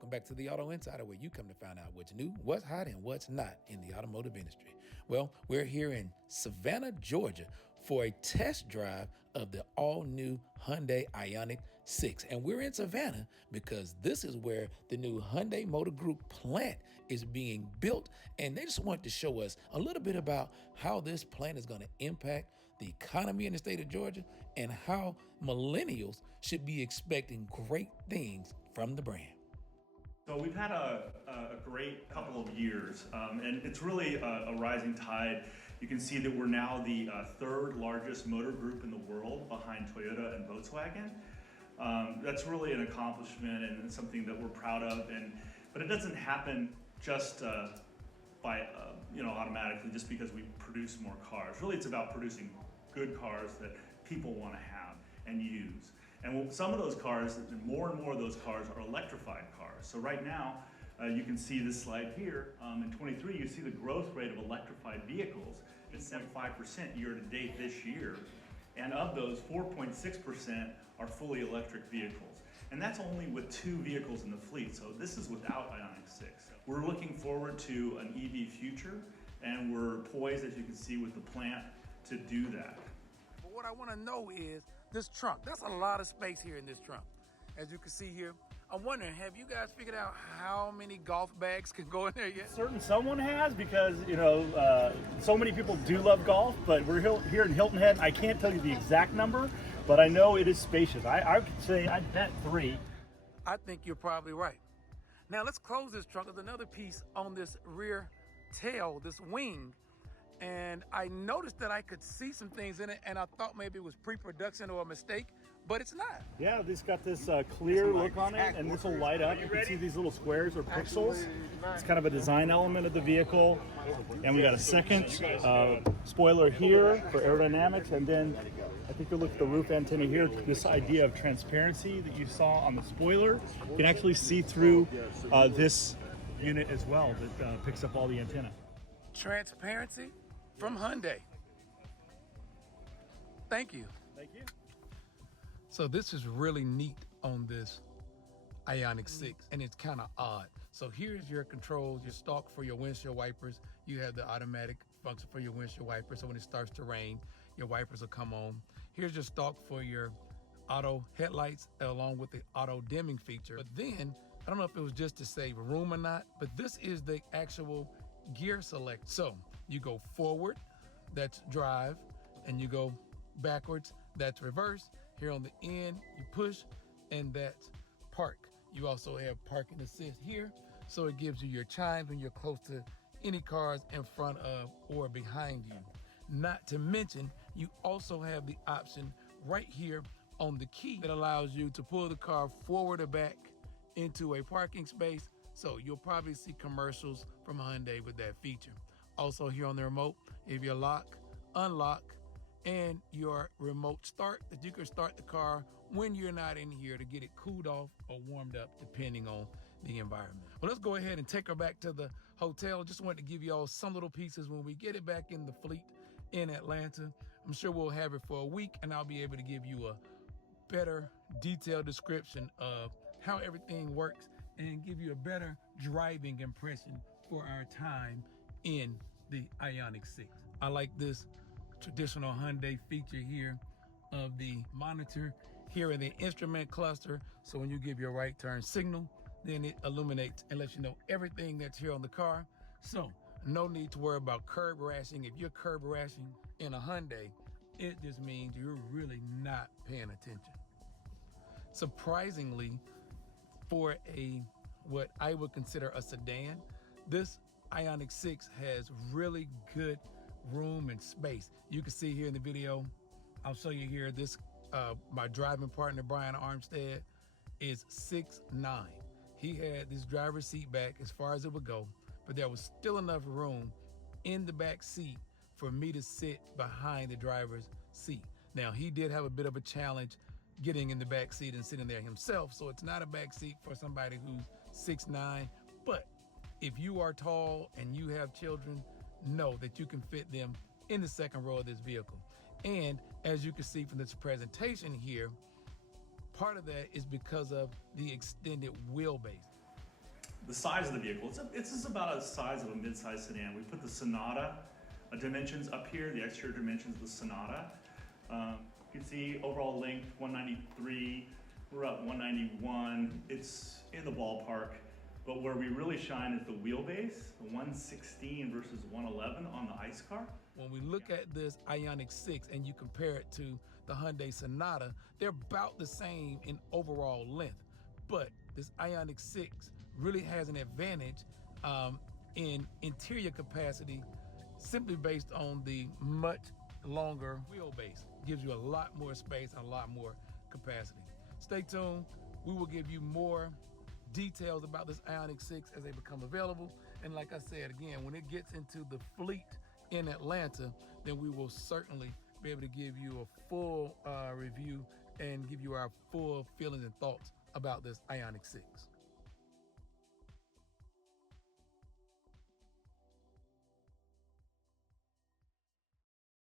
Welcome back to the Auto Insider, where you come to find out what's new, what's hot, and what's not in the automotive industry. Well, we're here in Savannah, Georgia for a test drive of the all-new Hyundai Ioniq6. And we're in Savannah because this is where the new Hyundai Motor Group plant is being built. And they just want to show us a little bit about how this plant is going to impact the economy in the state of Georgia and how millennials should be expecting great things from the brand. So we've had a great couple of years, and it's really a rising tide. You can see that we're now the third largest motor group in the world behind Toyota and Volkswagen. That's really an accomplishment and something that we're proud of. But it doesn't happen just by automatically just because we produce more cars. Really, it's about producing good cars that people want to have and use. And some of those cars, and more of those cars, are electrified cars. So right now, you can see this slide here. In 23, you see the growth rate of electrified vehicles is 75% year to date this year. And of those, 4.6% are fully electric vehicles. And that's only with 2 vehicles in the fleet. So this is without Ioniq6. We're looking forward to an EV future, and we're poised, as you can see, with the plant to do that. But what I want to know is this trunk. That's a lot of space here in this trunk. As you can see here, I'm wondering, have you guys figured out how many golf bags can go in there yet? Someone has, because so many people do love golf, but we're here in Hilton Head. I can't tell you the exact number, but I know it is spacious. I could say I'd bet 3. I think you're probably right. Now let's close this trunk. There's another piece on this rear tail, this wing. And I noticed that I could see some things in it, and I thought maybe it was pre-production or a mistake, but it's not. Yeah, this got this clear look on it, and this will light up. You can see these little squares or pixels. It's kind of a design element of the vehicle. And we got a second spoiler here for aerodynamics, and then I think you'll look at the roof antenna here. This idea of transparency that you saw on the spoiler, you can actually see through this unit as well that picks up all the antenna. Transparency from Hyundai. Thank you. Thank you. So this is really neat on this Ioniq6, and it's kind of odd. So here's your controls, your stalk for your windshield wipers. You have the automatic function for your windshield wipers, so when it starts to rain, your wipers will come on. Here's your stalk for your auto headlights along with the auto dimming feature. But then, I don't know if it was just to save room or not, but this is the actual gear select. So you go forward, that's drive, and you go backwards, that's reverse. Here on the end, you push, and that's park. You also have parking assist here, so it gives you your chimes when you're close to any cars in front of or behind you. Not to mention, you also have the option right here on the key that allows you to pull the car forward or back into a parking space. So you'll probably see commercials from Hyundai with that feature. Also here on the remote, if you lock, unlock, and your remote start, that you can start the car when you're not in here to get it cooled off or warmed up depending on the environment. Well, let's go ahead and take her back to the hotel. Just wanted to give you all some little pieces when we get it back in the fleet in Atlanta. I'm sure we'll have it for a week, and I'll be able to give you a better detailed description of how everything works and give you a better driving impression for our time in the Ioniq6. I like this traditional Hyundai feature here of the monitor here in the instrument cluster. So when you give your right turn signal, then it illuminates and lets you know everything that's here on the car. So no need to worry about curb rashing. If you're curb rashing in a Hyundai, it just means you're really not paying attention. Surprisingly, for what I would consider a sedan, this Ioniq6 has really good room and space. You can see here in the video, I'll show you here, this my driving partner, Brian Armstead, is 6'9". He had this driver's seat back as far as it would go, but there was still enough room in the back seat for me to sit behind the driver's seat. Now, he did have a bit of a challenge getting in the back seat and sitting there himself, so it's not a back seat for somebody who's 6'9", but if you are tall and you have children, know that you can fit them in the second row of this vehicle. And as you can see from this presentation here, part of that is because of the extended wheelbase. the size of the vehicle. It's just about the size of a mid-size sedan. We put the Sonata dimensions up here, the exterior dimensions of the Sonata. You can see overall length 193, we're up 191. It's in the ballpark, but where we really shine is the wheelbase, the 116 versus 111 on the ICE car. When we look at this Ioniq6 and you compare it to the Hyundai Sonata, they're about the same in overall length, but this Ioniq6 really has an advantage in interior capacity simply based on the much longer wheelbase. Gives you a lot more space and a lot more capacity. Stay tuned. We will give you more details about this Ioniq6 as they become available. And like I said, again, when it gets into the fleet in Atlanta, then we will certainly be able to give you a full review and give you our full feelings and thoughts about this Ioniq6.